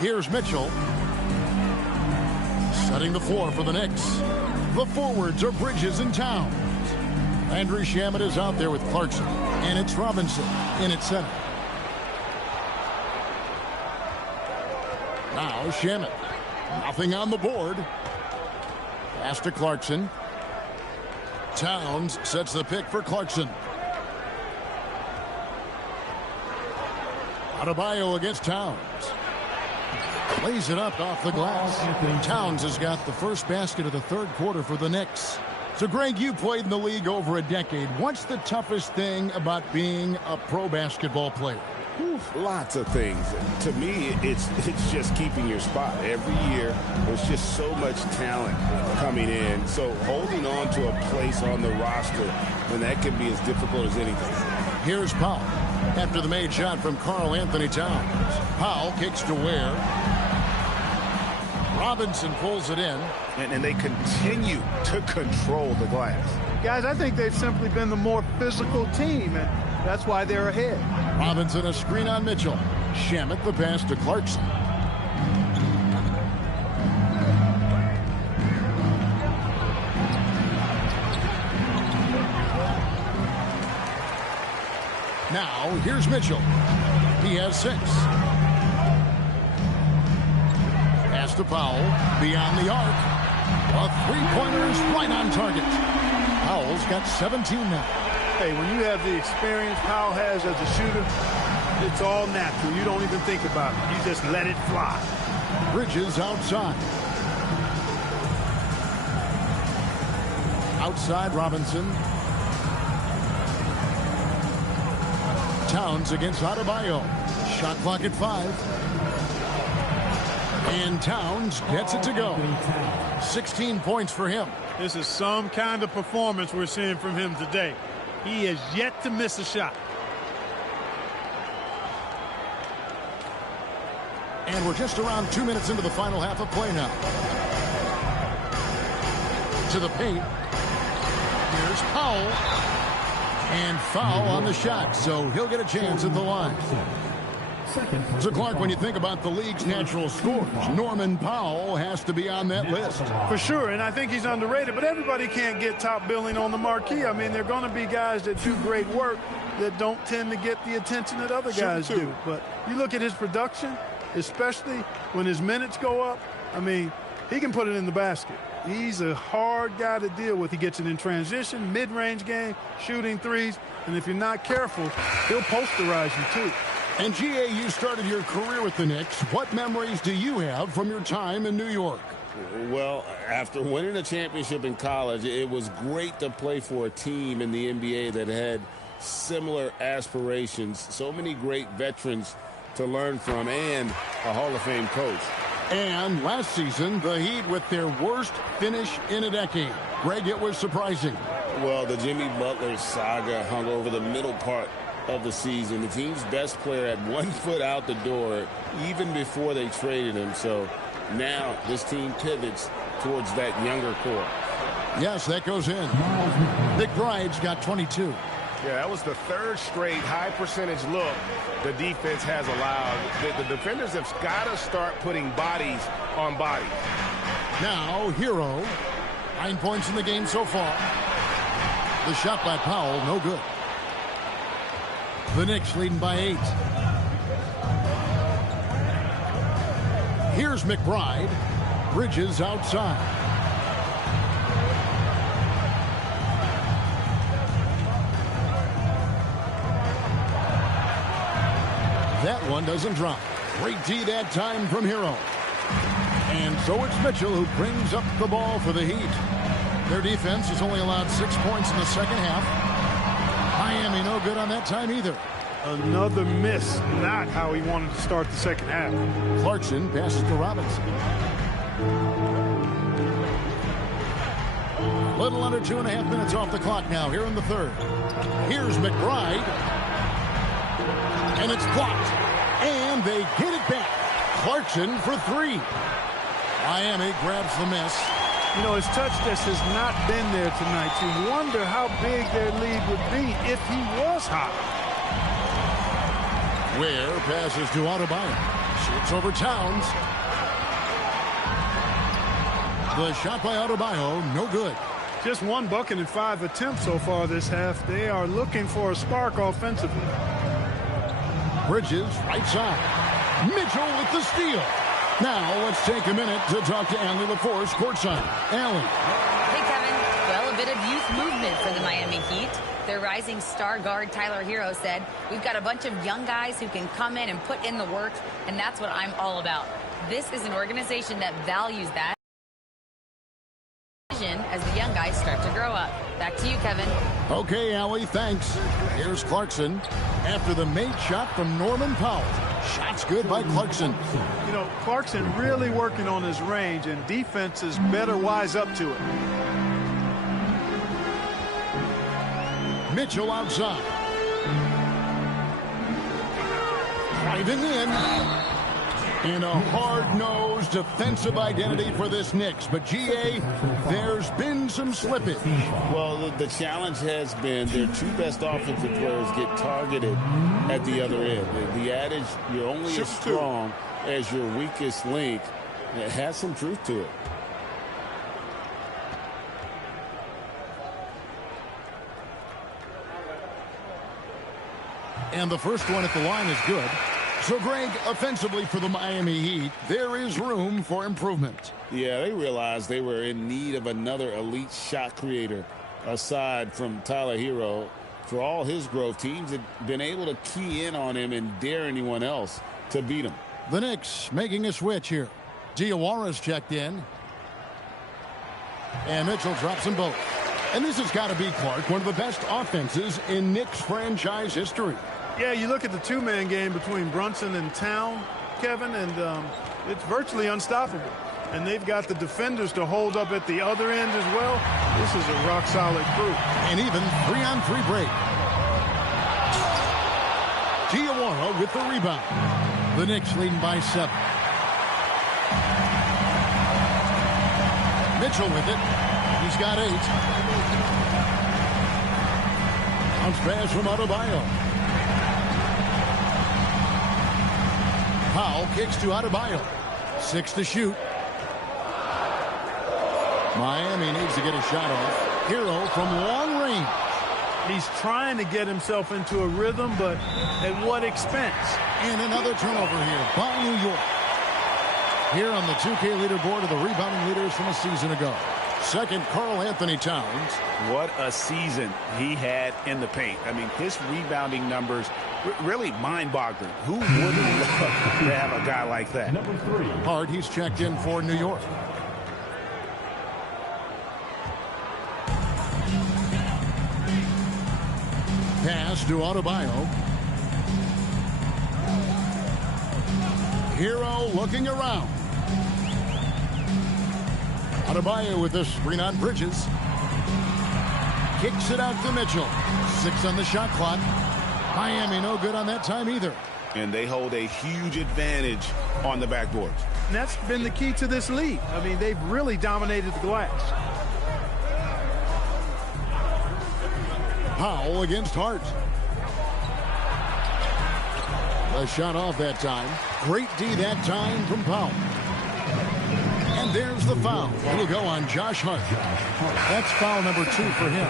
Here's Mitchell. Setting the floor for the Knicks. The forwards are Bridges and Towns. Andrew Shamet is out there with Clarkson. And it's Robinson in at center. Now Shamet. Nothing on the board. Pass to Clarkson. Towns sets the pick for Clarkson. Adebayo against Towns. Lays it up off the glass. Towns has got the first basket of the third quarter for the Knicks. So, Greg, you played in the league over a decade. What's the toughest thing about being a pro basketball player? Lots of things. To me, it's just keeping your spot. Every year, there's just so much talent coming in. So holding on to a place on the roster, and that can be as difficult as anything. Here's Powell. After the made shot from Karl Anthony Towns. Powell kicks to Ware. Robinson pulls it in. And they continue to control the glass. Guys, I think they've simply been the more physical team, and that's why they're ahead. Robinson a screen on Mitchell. Shamet the pass to Clarkson. Now, here's Mitchell. He has 6. Pass to Powell. Beyond the arc. A three-pointer is right on target. Powell's got 17 now. Hey, when you have the experience Powell has as a shooter, it's all natural. You don't even think about it. You just let it fly. Bridges outside. Outside Robinson. Towns against Adebayo. Shot clock at 5. And Towns gets it to go. 16 points for him. This is some kind of performance we're seeing from him today. He has yet to miss a shot. And we're just around 2 minutes into the final half of play now. To the paint. Here's Powell. And foul on the shot, so he'll get a chance at the line. So, Clark, when you think about the league's natural scorers, Norman Powell has to be on that list. For sure, and I think he's underrated, but everybody can't get top billing on the marquee. I mean, there are going to be guys that do great work that don't tend to get the attention that other guys do. But you look at his production, especially when his minutes go up, I mean, he can put it in the basket. He's a hard guy to deal with. He gets it in transition, mid-range game, shooting threes, and if you're not careful, he'll posterize you too. And G.A., you started your career with the Knicks. What memories do you have from your time in New York? Well, after winning a championship in college, it was great to play for a team in the NBA that had similar aspirations. So many great veterans to learn from and a Hall of Fame coach. And last season, the Heat with their worst finish in a decade. Greg, it was surprising. Well, the Jimmy Butler saga hung over the middle part of the season. The team's best player had 1 foot out the door even before they traded him. So now this team pivots towards that younger core. Yes, that goes in. McBride's got 22. Yeah, that was the 3rd straight high percentage look the defense has allowed. The defenders have got to start putting bodies on bodies. Now, Hero. 9 points in the game so far. The shot by Powell, no good. The Knicks leading by 8. Here's McBride. Bridges outside. That one doesn't drop. Great D that time from Hero. And so it's Mitchell who brings up the ball for the Heat. Their defense has only allowed 6 points in the second half. Miami no good on that time either. Another miss. Not how he wanted to start the second half. Clarkson passes to Robinson. Little under 2.5 minutes off the clock now here in the third. Here's McBride. And it's blocked. And they get it back. Clarkson for 3. Miami grabs the miss. You know, his touch just has not been there tonight. You wonder how big their lead would be if he was hot. Ware passes to Adebayo. Shoots over Towns. The shot by Adebayo, no good. Just 1 bucket in 5 attempts so far this half. They are looking for a spark offensively. Bridges, right side. Mitchell with the steal. Now let's take a minute to talk to Allie LaForce courtside. Allie. Hey, Kevin. Well, a bit of youth movement for the Miami Heat. Their rising star guard, Tyler Hero, said, "We've got a bunch of young guys who can come in and put in the work, and that's what I'm all about." This is an organization that values that as the young guys start to grow up. Back to you, Kevin. Okay, Allie, thanks. Here's Clarkson after the made shot from Norman Powell. Shot's good by Clarkson. You know, Clarkson really working on his range, and defenses better wise up to it. Mitchell outside. Driving in. And a hard-nosed defensive identity for this Knicks. But, G.A., there's been some slippage. Well, the challenge has been their 2 best offensive players get targeted at the other end. The adage, you're only as strong as your weakest link, it has some truth to it. And the first one at the line is good. So, Greg, offensively for the Miami Heat, there is room for improvement. Yeah, they realized they were in need of another elite shot creator aside from Tyler Hero. For all his growth, teams have been able to key in on him and dare anyone else to beat him. The Knicks making a switch here. Diawara's checked in. And Mitchell drops them both. And this has got to be, Clark, one of the best offenses in Knicks franchise history. Yeah, you look at the 2-man game between Brunson and Town, Kevin, and it's virtually unstoppable. And they've got the defenders to hold up at the other end as well. This is a rock-solid crew. And even 3-on-3 break. Diawara with the rebound. The Knicks leading by 7. Mitchell with it. He's got 8. Bounce pass from Adebayo. Powell kicks to Adebayo. 6 to shoot. Miami needs to get a shot off. Hero from long range. He's trying to get himself into a rhythm, but at what expense? And another turnover here by New York. Here on the 2K leaderboard are the rebounding leaders from a season ago. Second, Karl Anthony Towns. What a season he had in the paint. I mean, his rebounding numbers really mind-boggling. Who wouldn't love to have a guy like that? Number 3. Hart, he's checked in for New York. Pass to Adebayo. Hero looking around. Adebayo with the screen on Bridges. Kicks it out to Mitchell. 6 on the shot clock. Miami no good on that time either. And they hold a huge advantage on the backboards. And that's been the key to this league. I mean, they've really dominated the glass. Powell against Hart. A shot off that time. Great D that time from Powell. And there's the foul. It'll go on Josh Hart. That's foul number 2 for him.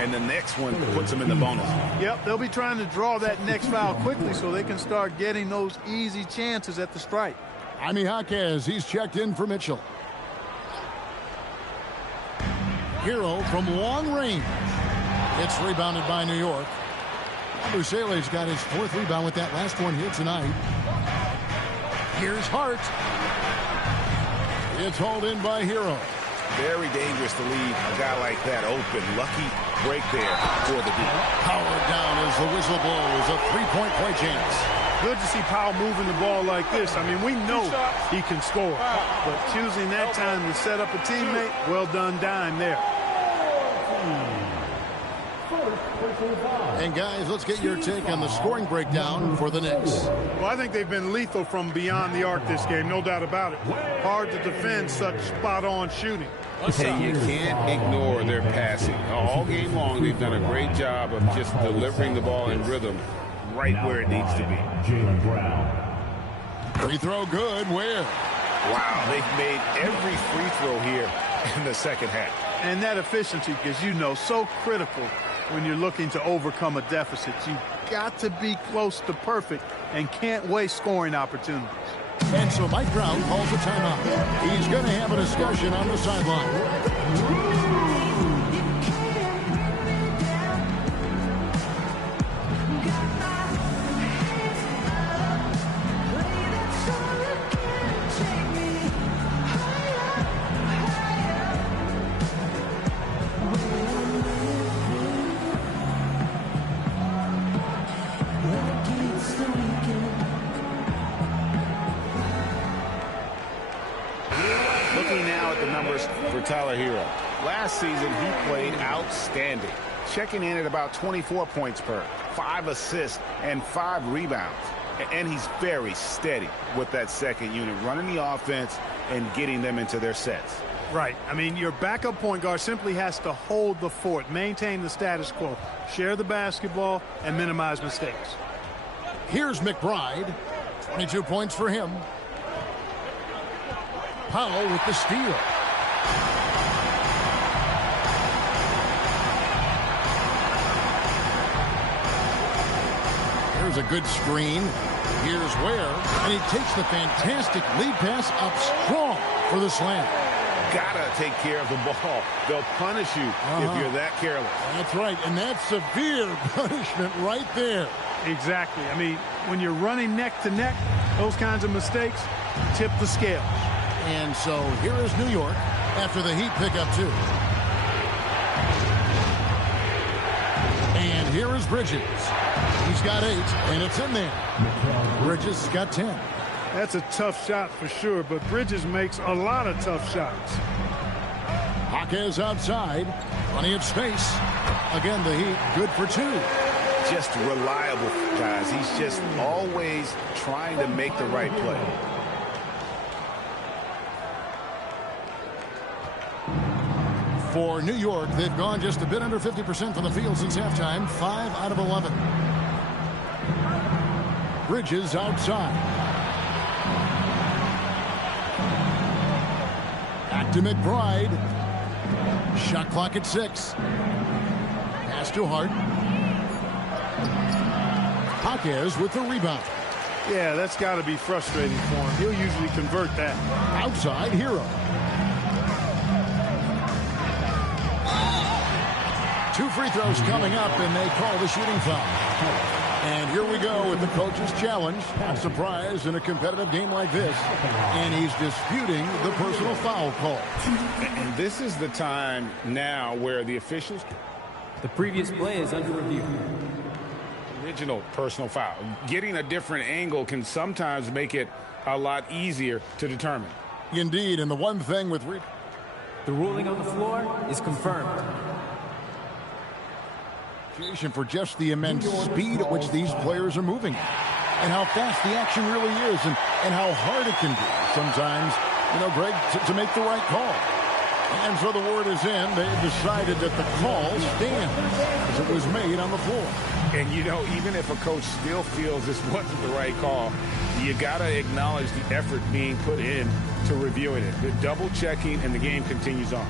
And the next one puts him in the bonus. Yep, they'll be trying to draw that next foul quickly so they can start getting those easy chances at the stripe. Jaime Jaquez, he's checked in for Mitchell. Hero from long range. It's rebounded by New York. Busele's got his 4th rebound with that last one here tonight. Here's Hart. It's hauled in by Hero. Very dangerous to leave a guy like that open. Lucky break there for the deal. Powered down as the whistle blows. A 3-point play chance. Good to see Powell moving the ball like this. I mean, we know he can score. But choosing that time to set up a teammate, well done dime there. And guys, let's get your take on the scoring breakdown for the Knicks. Well, I think they've been lethal from beyond the arc this game, no doubt about it. Hard to defend such spot-on shooting. And you can't ignore their passing. All game long, they've done a great job of just delivering the ball in rhythm. right where it needs to be. Jaylen Brown. Free throw good. Where? Wow, they've made every free throw here in the second half. And that efficiency, as you know, so critical when you're looking to overcome a deficit. You've got to be close to perfect and can't waste scoring opportunities. And so Mike Brown calls a timeout. He's going to have a discussion on the sideline. Looking now at the numbers for Tyler Hero. Last season, he played outstanding, checking in at about 24 points per, 5 assists, and 5 rebounds. And he's very steady with that second unit, running the offense and getting them into their sets. Right. I mean, your backup point guard simply has to hold the fort, maintain the status quo, share the basketball, and minimize mistakes. Here's McBride. 22 points for him. Powell with the steal. Here's a good screen. Here's Ware. And he takes the fantastic lead pass up strong for the slam. Gotta take care of the ball. They'll punish you if you're that careless. That's right, and that's severe punishment right there. Exactly. I mean, when you're running neck to neck, those kinds of mistakes tip the scale. And so here is New York after the Heat pick up 2. And here is Bridges. He's got 8, and it's in there. Bridges has got 10. That's a tough shot for sure, but Bridges makes a lot of tough shots. Jaquez outside. Plenty of space. Again, the Heat good for 2. Just reliable, guys. He's just always trying to make the right play. For New York, they've gone just a bit under 50% from the field since halftime. 5 out of 11. Bridges outside. Back to McBride. Shot clock at 6. Pass to Hart. Jaquez with the rebound. Yeah, that's got to be frustrating for him. He'll usually convert that. Outside, Hero. 2 free throws coming up, and they call the shooting foul. And here we go with the coach's challenge. Not surprised in a competitive game like this. And he's disputing the personal foul call. And this is the time now where the officials... The previous play is under review. Original personal foul. Getting a different angle can sometimes make it a lot easier to determine. Indeed, and the one thing with... The ruling on the floor is confirmed. For just the immense speed at which these players are moving and how fast the action really is and how hard it can be sometimes, Greg, to make the right call. And so the word is in. They've decided that the call stands as it was made on the floor. And, even if a coach still feels this wasn't the right call, you got to acknowledge the effort being put in to reviewing it. The double checking, and the game continues on.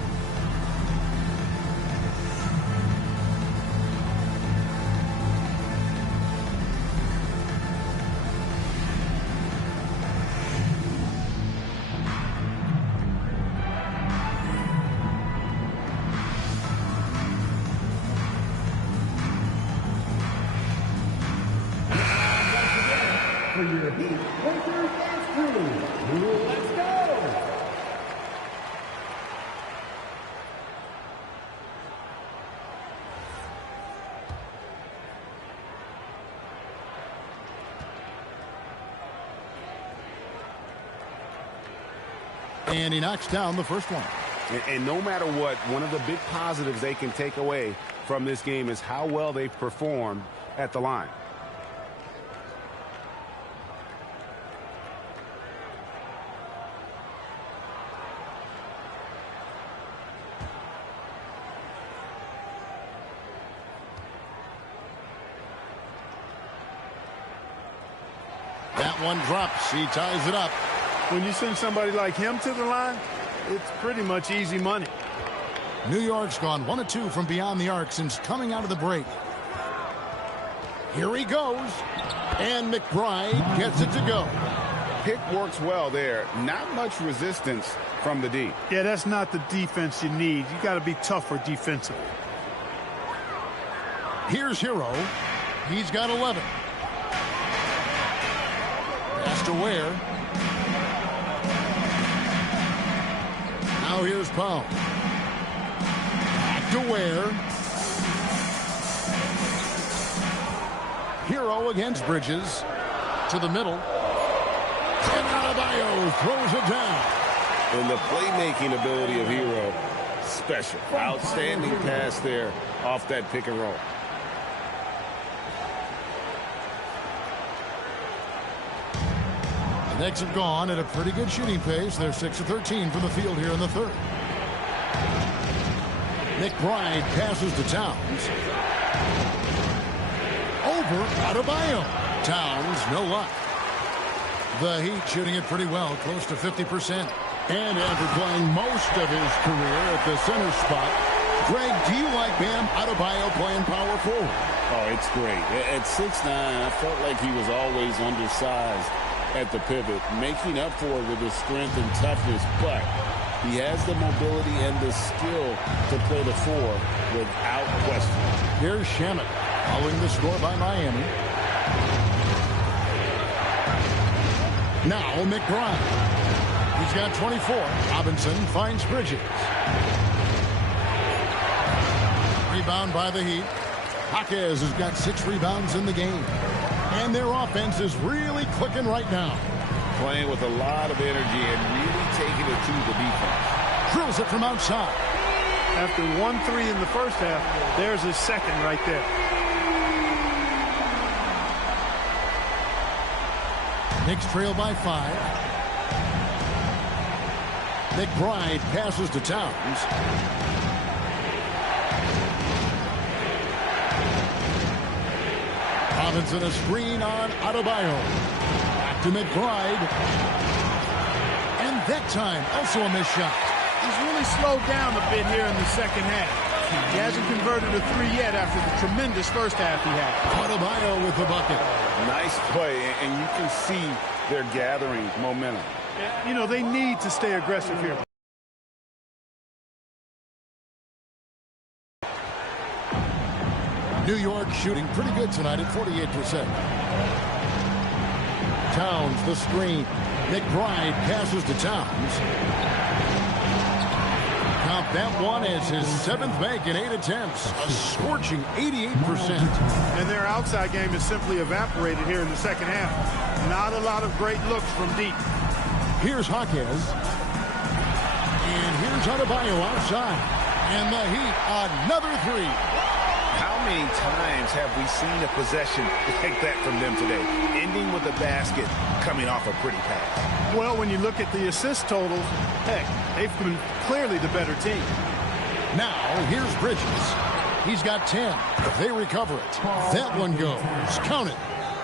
And he knocks down the first one. And no matter what, one of the big positives they can take away from this game is how well they performed at the line. That one drops. He ties it up. When you send somebody like him to the line, it's pretty much easy money. New York's gone 1 of 2 from beyond the arc since coming out of the break. Here he goes. And McBride gets it to go. Pick works well there. Not much resistance from the D. Yeah, that's not the defense you need. You got to be tougher defensively. Here's Hero. He's got 11. Pass to Ware. Now here's Powell. Back to Ware. Hero against Bridges. To the middle. And Adebayo throws it down. And the playmaking ability of Hero, special. Outstanding pass there off that pick and roll. The Knicks have gone at a pretty good shooting pace. They're 6 of 13 from the field here in the third. McBride passes to Towns. Over Adebayo. Towns, no luck. The Heat shooting it pretty well, close to 50%. And after playing most of his career at the center spot, Greg, do you like Bam Adebayo playing power forward? Oh, it's great. At 6'9", I felt like he was always undersized at the pivot, making up for it with his strength and toughness, but he has the mobility and the skill to play the 4 without question. Here's Shamet following the score by Miami. Now McBride. He's got 24. Robinson finds Bridges. Rebound by the Heat. Jaquez has got 6 rebounds in the game. And their offense is really clicking right now. Playing with a lot of energy and really taking it to the defense. Drills it from outside. After 1-3 in the first half, there's his second right there. Knicks trail by 5. McBride passes to Towns. Robinson a screen on Adebayo. Back to McBride. And that time, also a missed shot. He's really slowed down a bit here in the second half. He hasn't converted a 3 yet after the tremendous first half he had. Adebayo with the bucket. Nice play, and you can see they're gathering momentum. You know, they need to stay aggressive here. New York shooting pretty good tonight at 48%. Towns the screen. McBride passes to Towns. Count that one as his 7th make in 8 attempts. A scorching 88%. And their outside game is simply evaporated here in the second half. Not a lot of great looks from deep. Here's Jaquez. And here's Adebayo outside. And the Heat, another 3. How many times have we seen a possession like that from them today? Ending with a basket, coming off a pretty pass. Well, when you look at the assist totals, heck, they've been clearly the better team. Now, here's Bridges. He's got 10. They recover it. That one goes. Count it.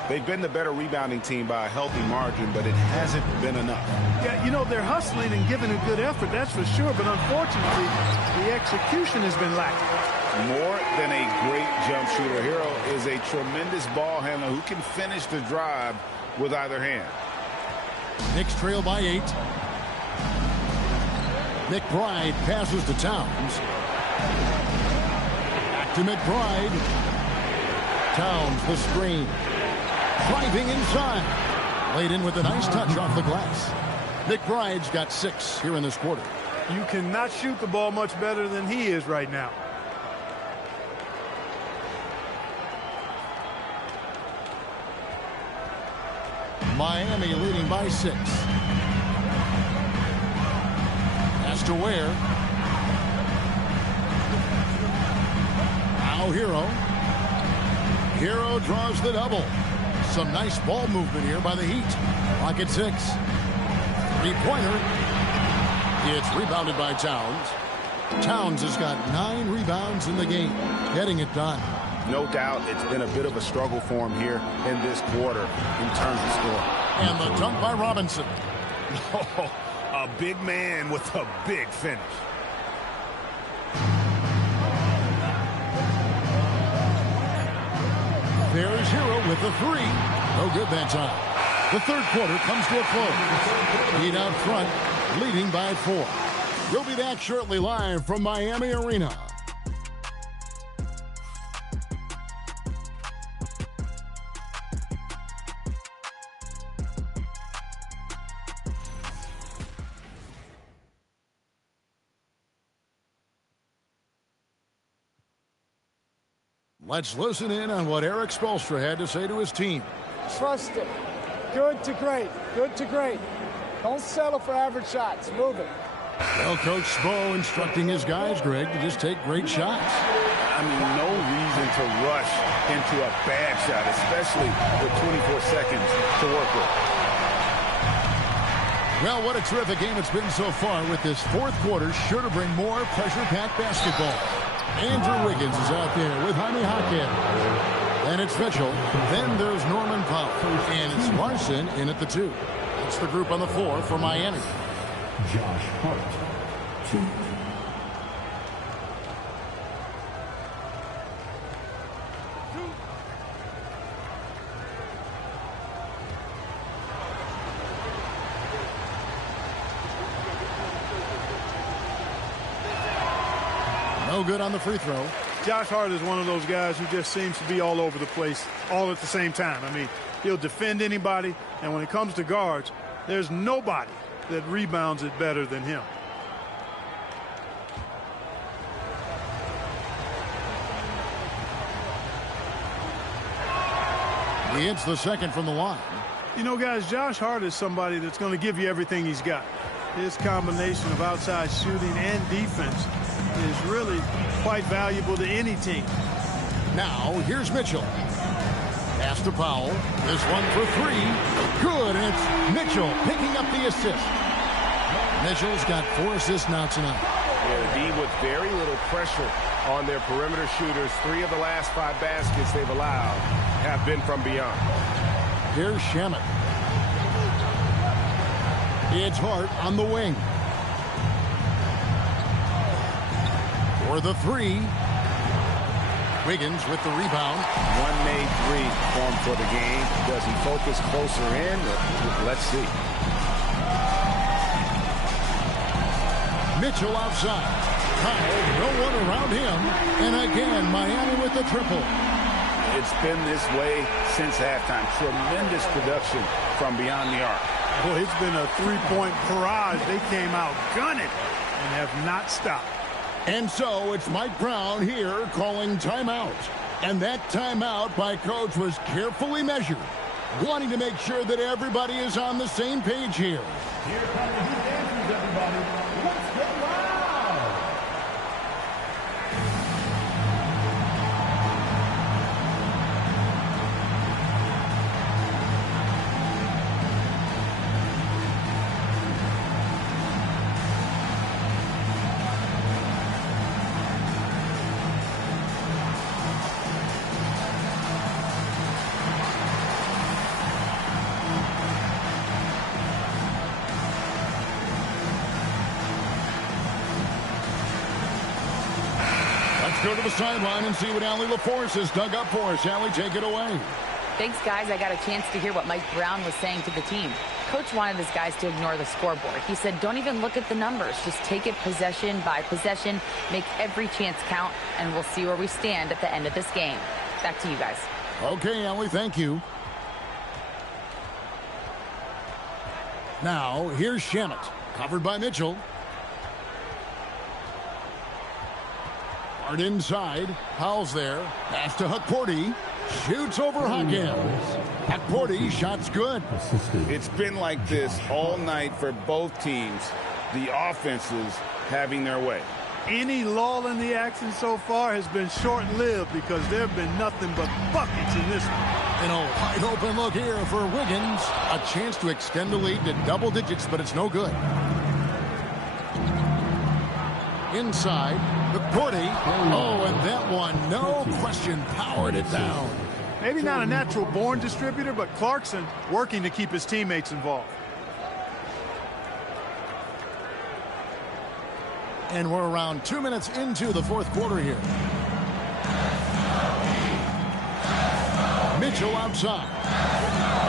They've been the better rebounding team by a healthy margin, but it hasn't been enough. Yeah, you know, they're hustling and giving a good effort, that's for sure, but unfortunately, the execution has been lacking. More than a great jump shooter, Hero is a tremendous ball handler who can finish the drive with either hand. Knicks trail by 8. McBride passes to Towns. Back to McBride. Towns the screen. Driving inside. Laid in with a nice touch off the glass. McBride's got 6 here in this quarter. You cannot shoot the ball much better than he is right now. Miami leading by 6. Pass to Ware. Now Hero. Hero draws the double. Some nice ball movement here by the Heat. Clock at 6. 3-pointer. It's rebounded by Towns. Towns has got 9 rebounds in the game. Getting it done. No doubt it's been a bit of a struggle for him here in this quarter in terms of score. And the dunk by Robinson. Oh, a big man with a big finish. There's Hero with the three. No good that time. The third quarter comes to a close. Heat out front, leading by 4. We'll be back shortly live from Miami Arena. Let's listen in on what Eric Spoelstra had to say to his team. Trust it. Good to great. Good to great. Don't settle for average shots. Move it. Well, Coach Spo instructing his guys, Greg, to just take great shots. I mean, no reason to rush into a bad shot, especially with 24 seconds to work with. Well, what a terrific game it's been so far, with this fourth quarter sure to bring more pressure-packed basketball. Andrew Wiggins is out there with Jaime Jaquez. Then it's Mitchell. Then there's Norman Powell. And it's Larson in at the 2. It's the group on the floor for Miami. Josh Hart, 2. No good on the free throw. Josh Hart is one of those guys who just seems to be all over the place all at the same time. I mean, he'll defend anybody, and when it comes to guards, there's nobody that rebounds it better than him. He hits the second from the line. You know, guys, Josh Hart is somebody that's going to give you everything he's got. His combination of outside shooting and defense is really quite valuable to any team. Now, here's Mitchell. Pass to Powell. This one for 3. Good, and it's Mitchell picking up the assist. Mitchell's got 4 assists now tonight. Yeah, D with very little pressure on their perimeter shooters. 3 of the last 5 baskets they've allowed have been from beyond. Here's Shamet. It's Hart on the wing. For the 3. Wiggins with the rebound. One made 3 formed for the game. Does he focus closer in? Let's see. Mitchell outside. Kyle, no one around him. And again, Miami with the triple. It's been this way since halftime. Tremendous production from beyond the arc. Well, it's been a 3-point barrage. They came out gunning and have not stopped. And so it's Mike Brown here calling timeout. And that timeout by Coach was carefully measured, wanting to make sure that everybody is on the same page here. Here come the Heat dancers, everybody. Let's get loud. Go to the sideline and see what Allie LaForce has dug up for us. Allie, take it away. Thanks, guys. I got a chance to hear what Mike Brown was saying to the team. Coach wanted his guys to ignore the scoreboard. He said, don't even look at the numbers. Just take it possession by possession, make every chance count, and we'll see where we stand at the end of this game. Back to you guys. Okay, Allie, thank you. Now, here's Shamet, covered by Mitchell. Hard inside. Powell's there. Pass to Hukporti. Shoots over Hawkins. Hukporti, shot's good. It's been like this all night for both teams. The offenses having their way. Any lull in the action so far has been short-lived because there have been nothing but buckets in this one. And a wide open look here for Wiggins. A chance to extend the lead to double digits, but it's no good. inside. McCourty. Oh, and that one, no question, powered it down. Maybe not a natural-born distributor, but Clarkson working to keep his teammates involved. And we're around 2 minutes into the fourth quarter here. Mitchell outside.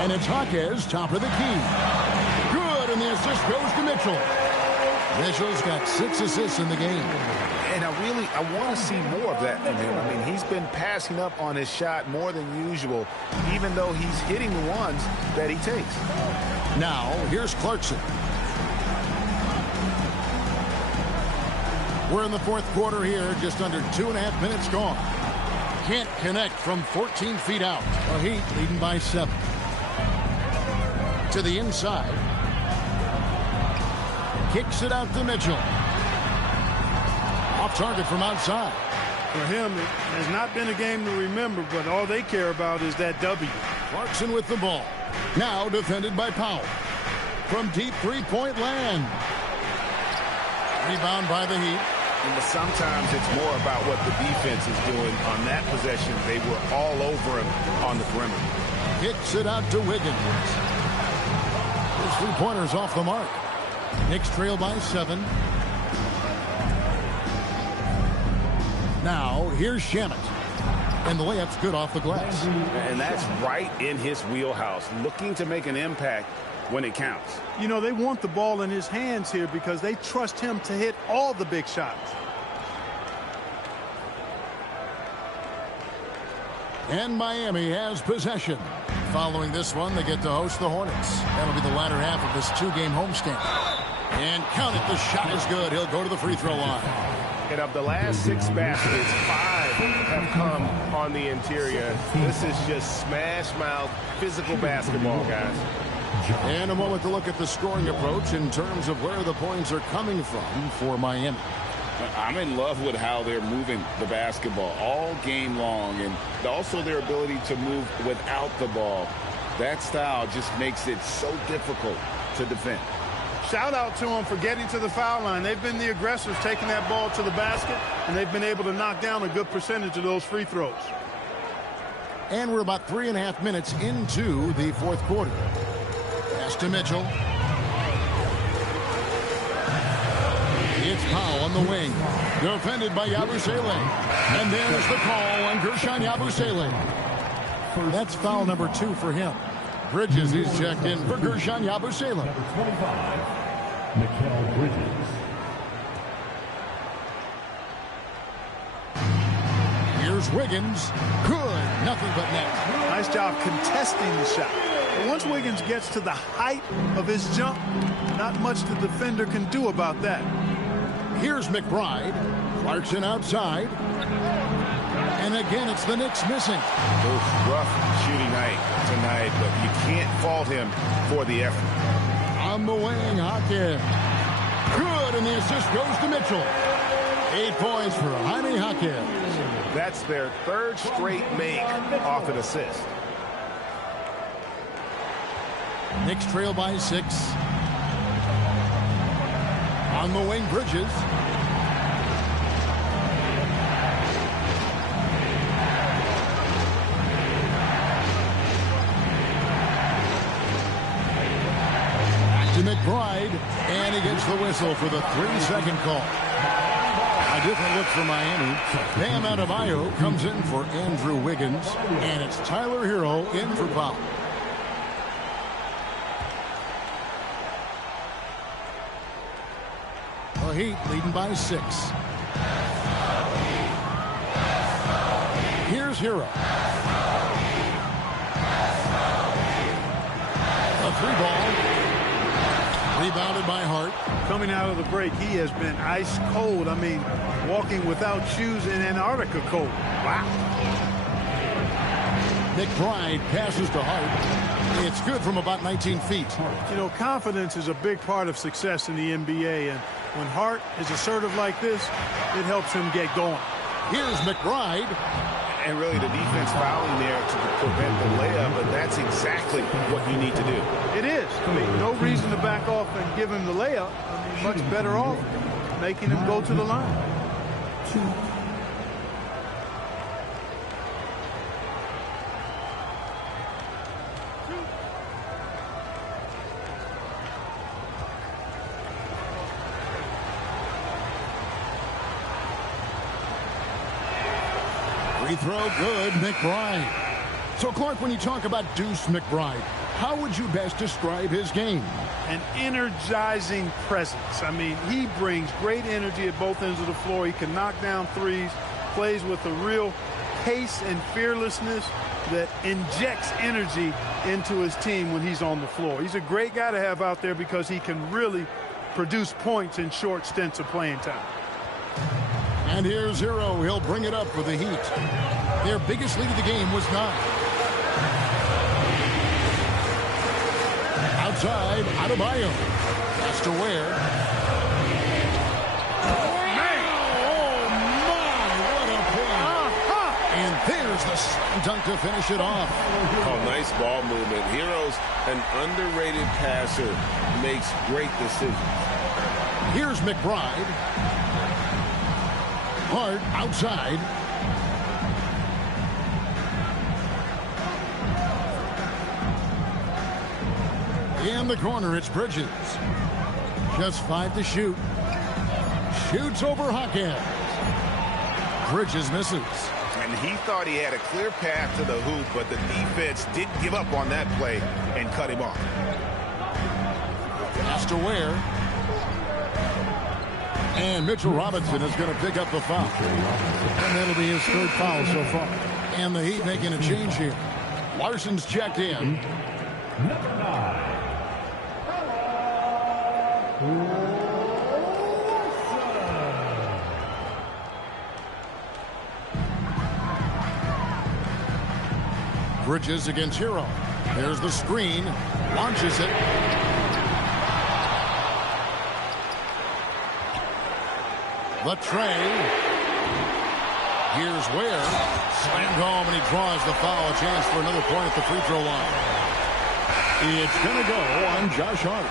And it's Jaquez, top of the key. Good, and the assist goes to Mitchell. Mitchell's got 6 assists in the game. And I want to see more of that from him. I mean, he's been passing up on his shot more than usual, even though he's hitting the ones that he takes. Now, here's Clarkson. We're in the fourth quarter here, just under 2.5 minutes gone. Can't connect from 14 feet out. The Heat leading by 7. To the inside. Kicks it out to Mitchell. Off target from outside. For him, it has not been a game to remember, but all they care about is that W. Clarkson with the ball. Now defended by Powell. From deep three-point land. Rebound by the Heat. But sometimes it's more about what the defense is doing on that possession. They were all over him on the perimeter. Kicks it out to Wiggins. His three-pointers off the mark. Knicks trail by 7. Now, here's Shamet. And the layup's good off the glass. And that's right in his wheelhouse, looking to make an impact when it counts. You know, they want the ball in his hands here because they trust him to hit all the big shots. And Miami has possession. Following this one, they get to host the Hornets. That'll be the latter half of this 2-game homestand. And count it, the shot is good. He'll go to the free throw line. And of the last 6 baskets, 5 have come on the interior. This is just smash mouth physical basketball, guys. And a moment to look at the scoring approach in terms of where the points are coming from for Miami. I'm in love with how they're moving the basketball all game long, and also their ability to move without the ball. That style just makes it so difficult to defend. Shout out to them for getting to the foul line. They've been the aggressors taking that ball to the basket, and they've been able to knock down a good percentage of those free throws. And we're about 3.5 minutes into the fourth quarter. Pass to Mitchell. It's Powell on the wing. Defended by Yabusele. And there's the call on Gershon Yabusele. That's foul number 2 for him. Bridges is checked in for Gershon Yabusele. Number 25, Mikal Bridges. Here's Wiggins. Good. Nothing but net. Nice job contesting the shot. But once Wiggins gets to the height of his jump, not much the defender can do about that. Here's McBride. Clarkson outside. And again, it's the Knicks missing. Rough shooting night tonight, but you can't fault him for the effort. On the wing, Jaquez. Good, and the assist goes to Mitchell. 8 points for Jaime Jaquez. That's their 3rd straight make off an assist. Knicks trail by 6. On the wing, Bridges. Back to McBride, and he gets the whistle for the 3-second call. A different look for Miami. Bam Adebayo comes in for Andrew Wiggins, and it's Tyler Hero in for Powell. The Heat leading by 6. Here's Hero. A 3-ball. Rebounded by Hart. Coming out of the break, he has been ice cold. I mean, walking without shoes in Antarctica cold. Wow. McBride passes to Hart. It's good from about 19 feet. You know, confidence is a big part of success in the NBA, and when Hart is assertive like this, it helps him get going. Here's McBride. And really the defense fouling there to prevent the layup, but that's exactly what you need to do. It is. I mean, no reason to back off and give him the layup. I mean, much better off. making him go to the line. Free throw good, McBride. So, Clark, when you talk about Deuce McBride, how would you best describe his game? An energizing presence. I mean, he brings great energy at both ends of the floor. He can knock down threes, plays with a real pace and fearlessness that injects energy into his team when he's on the floor. He's a great guy to have out there because he can really produce points in short stints of playing time. And here's Hero. He'll bring it up for the Heat. Their biggest lead of the game was 9. Outside, Adebayo. Pass to Ware. Oh, my, what a play. And there's the slam dunk to finish it off. Oh, nice ball movement. Hero's an underrated passer, makes great decisions. Here's McBride. Hart outside. In the corner, it's Bridges. Just 5 to shoot. Shoots over Hawkins. Bridges misses. And he thought he had a clear path to the hoop, but the defense didn't give up on that play and cut him off. Pass to Ware. And Mitchell Robinson is going to pick up the foul. And that'll be his 3rd foul so far. And the Heat making a change here. Larson's checked in. Number 9. Bridges against Hero. There's the screen. Launches it. The tray. Here's Ware. Slammed home, and he draws the foul. A chance for another point at the free throw line. It's going to go on Josh Hart.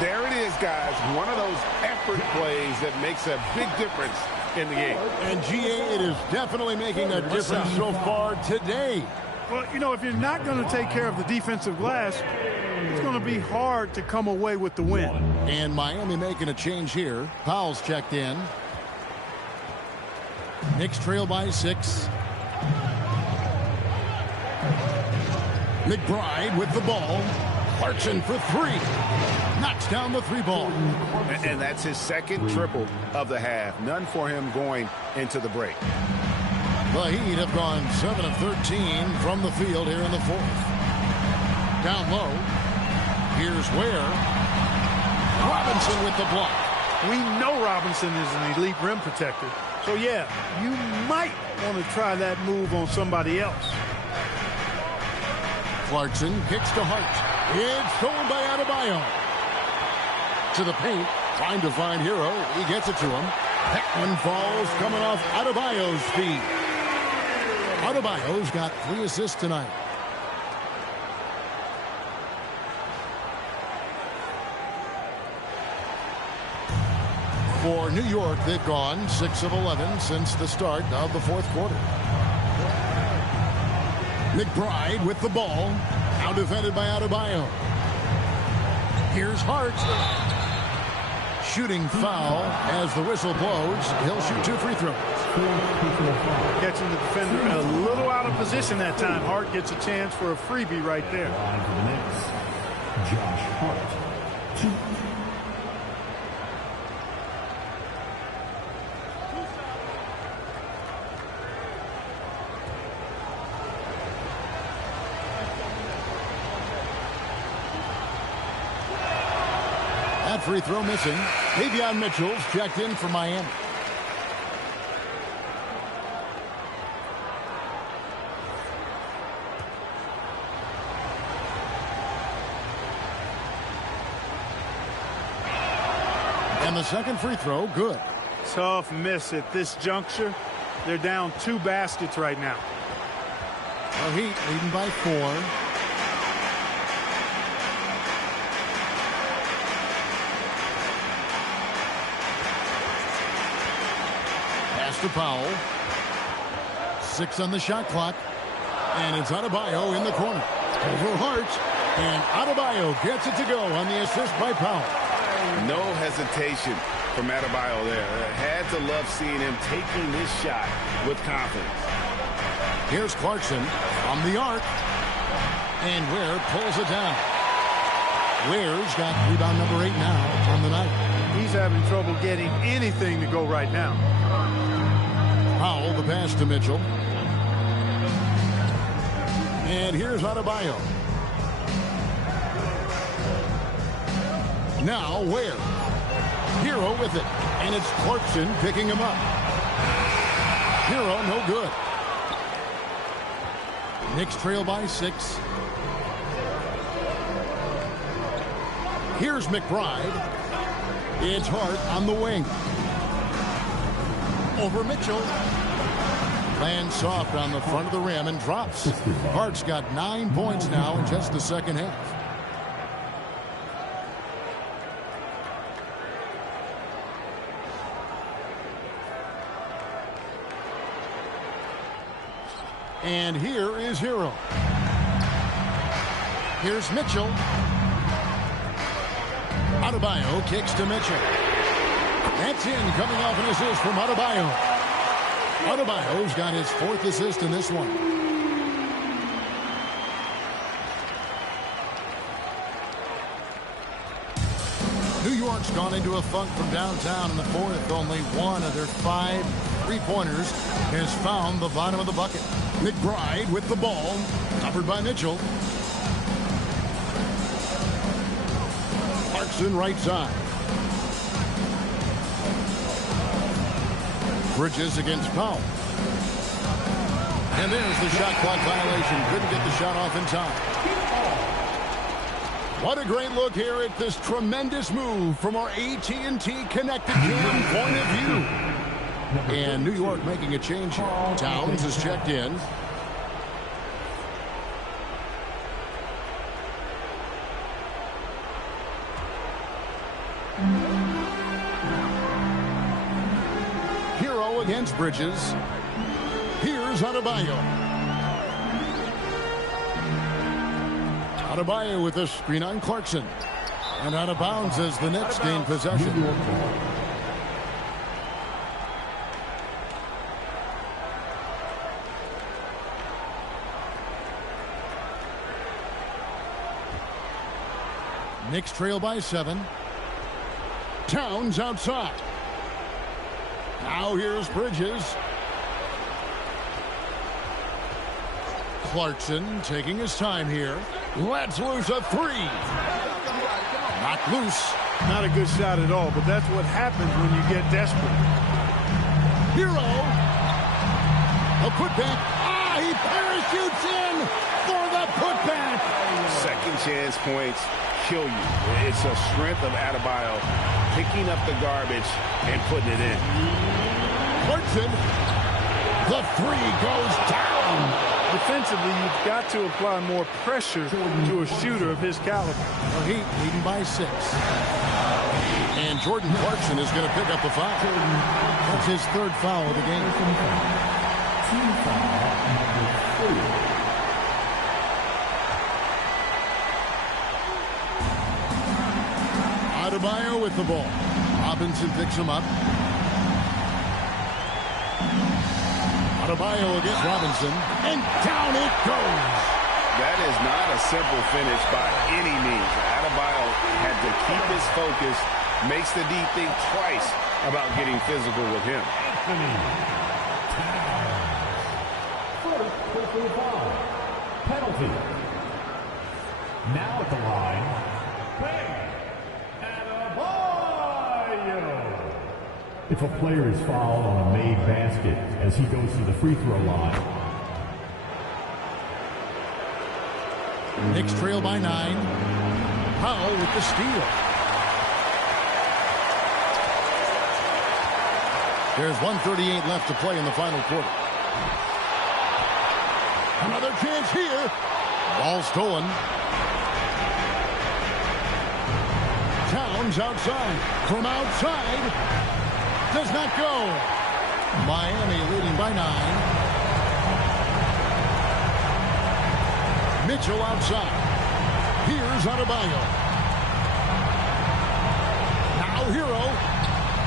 There it is, guys. One of those effort plays that makes a big difference in the game. And GA, it is definitely making a difference so far today. Well, you know, if you're not going to take care of the defensive glass, it's going to be hard to come away with the win. And Miami making a change here. Powell's checked in. Knicks trail by 6. McBride with the ball. Clarkson for 3. Knocks down the 3-ball. And that's his 2nd triple of the half. None for him going into the break. The Heat have gone 7 of 13 from the field here in the 4th. Down low. Here's Ware. Robinson with the block. We know Robinson is an elite rim protector. So, yeah, you might want to try that move on somebody else. Clarkson kicks to Hart. It's stolen by Adebayo. To the paint. Trying to find Hero. He gets it to him. That one falls coming off Adebayo's feet. Adebayo's got 3 assists tonight. For New York, they've gone 6 of 11 since the start of the 4th quarter. McBride with the ball. Now defended by Adebayo. Here's Hart. Shooting foul as the whistle blows. He'll shoot 2 free throws. Catching the defender a little out of position that time. Hart gets a chance for a freebie right there. Line for the Knicks, Josh Hart. 2. That free throw missing. Davion Mitchell's checked in for Miami. And the second free throw, good. Tough miss at this juncture. They're down 2 baskets right now. The Heat leading by 4. to Powell. 6 on the shot clock. And it's Adebayo in the corner. Over Hart. And Adebayo gets it to go on the assist by Powell. No hesitation from Adebayo there. Had to love seeing him taking this shot with confidence. Here's Clarkson from the arc. And Ware pulls it down. Ware's got rebound number 8 now on the night. He's having trouble getting anything to go right now. Powell, the pass to Mitchell. And here's Adebayo. Now Ware. Hero with it. And it's Clarkson picking him up. Hero no good. Knicks trail by 6. Here's McBride. It's Hart on the wing. Over Mitchell. Lands soft on the front of the rim and drops. Hart's got 9 points now in just the second half. And here is Hero. Here's Mitchell. Adebayo kicks to Mitchell. That's in, coming off an assist from Adebayo. Adebayo's got his 4th assist in this one. New York's gone into a funk from downtown in the 4th. Only one of their 5 3-pointers has found the bottom of the bucket. McBride with the ball, covered by Mitchell. Clarkson right side. Bridges against Powell. And there's the shot clock violation. Couldn't get the shot off in time. What a great look here at this tremendous move from our AT&T Connected Cam point of view. And New York making a change here. Towns has checked in. Hero against Bridges. Here's Adebayo. Adebayo with a screen on Clarkson. And out of bounds as the Knicks gain possession. Knicks trail by 7. Towns outside. Now here's Bridges. Clarkson taking his time here. Lets loose a 3. Not loose. Not a good shot at all, but that's what happens when you get desperate. Hero. A putback. He parachutes in for the putback. Second chance points kill you. It's a strength of Adebayo picking up the garbage and putting it in. Clarkson. The 3 goes down. Defensively, you've got to apply more pressure to a shooter of his caliber. The Heat leading by 6. And Jordan Clarkson is going to pick up the foul. That's his 3rd foul of the game. Team foul number 3. Adebayo with the ball. Robinson picks him up. Adebayo against Robinson. And down it goes. That is not a simple finish by any means. Adebayo had to keep his focus. Makes the D think twice about getting physical with him. First personal foul. Penalty. Now at the line, bang! Adebayo! If a player is fouled on a made basket as he goes to the free throw line. Knicks trail by 9. Powell with the steal. There's 1:38 left to play in the final quarter. Another chance here. Ball stolen. Towns outside. From outside. Does not go. Miami leading by 9. Mitchell outside. Here's Adebayo. Now Hero.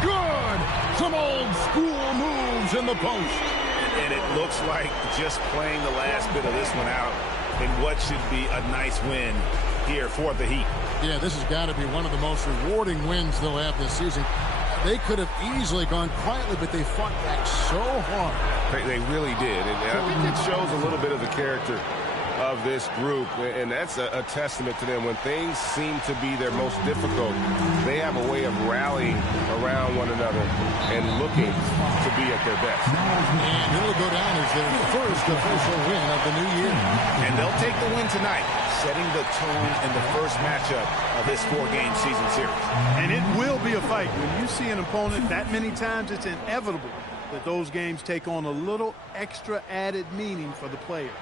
Good. Some old school moves in the post. And it looks like just playing the last bit of this one out in what should be a nice win here for the Heat. Yeah, this has got to be one of the most rewarding wins they'll have this season. They could have easily gone quietly, but they fought back so hard. They really did. And I think it shows a little bit of the character of this group, and that's a testament to them. When things seem to be their most difficult, they have a way of rallying around one another and looking to be at their best. And it'll go down as their first official win of the new year. And they'll take the win tonight, setting the tone in the first matchup of this 4-game season series. And it will be a fight. When you see an opponent that many times, it's inevitable that those games take on a little extra added meaning for the players.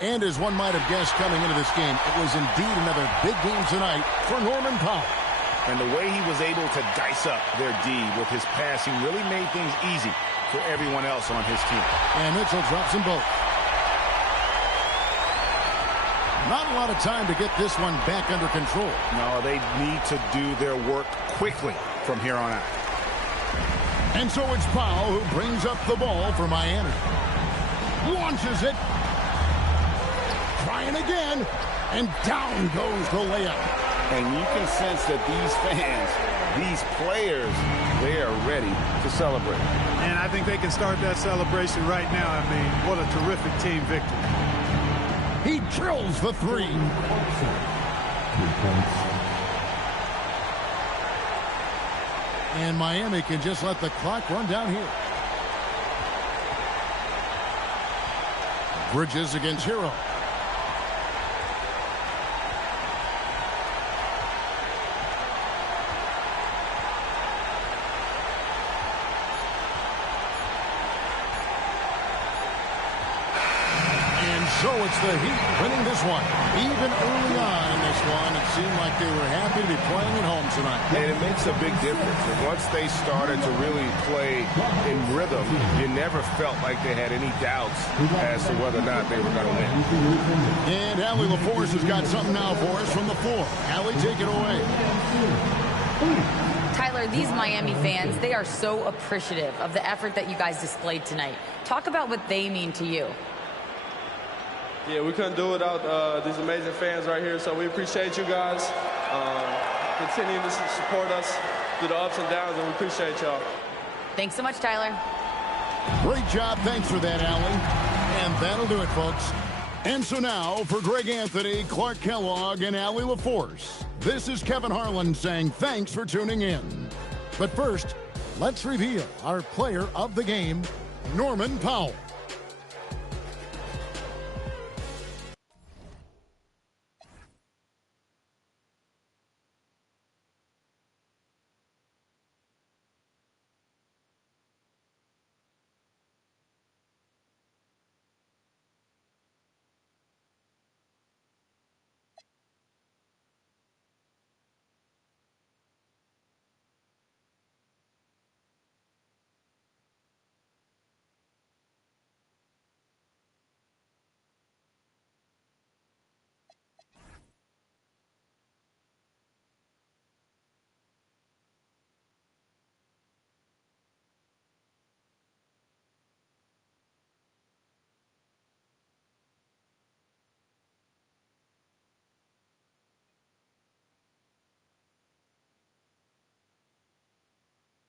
And as one might have guessed coming into this game, it was indeed another big game tonight for Norman Powell. And the way he was able to dice up their D with his passing really made things easy for everyone else on his team. And Mitchell drops them both. Not a lot of time to get this one back under control. No, they need to do their work quickly from here on out. And so it's Powell who brings up the ball for Miami. Launches it. Trying again, and down goes the layup. And you can sense that these fans, these players, they are ready to celebrate. And I think they can start that celebration right now. I mean, what a terrific team victory. He drills the 3. 3 points. And Miami can just let the clock run down here. Bridges against Hero. So it's the Heat winning this one. Even early on in this one, it seemed like they were happy to be playing at home tonight. And it makes a big difference. And once they started to really play in rhythm, you never felt like they had any doubts as to whether or not they were going to win. And Allie LaForce has got something now for us from the floor. Allie, take it away. Tyler, these Miami fans, they are so appreciative of the effort that you guys displayed tonight. Talk about what they mean to you. Yeah, we couldn't do it without these amazing fans right here, so we appreciate you guys. Continue to support us through the ups and downs, and we appreciate y'all. Thanks so much, Tyler. Great job. Thanks for that, Allie. And that'll do it, folks. And so now, for Greg Anthony, Clark Kellogg, and Allie LaForce, this is Kevin Harlan saying thanks for tuning in. But first, let's reveal our player of the game, Norman Powell.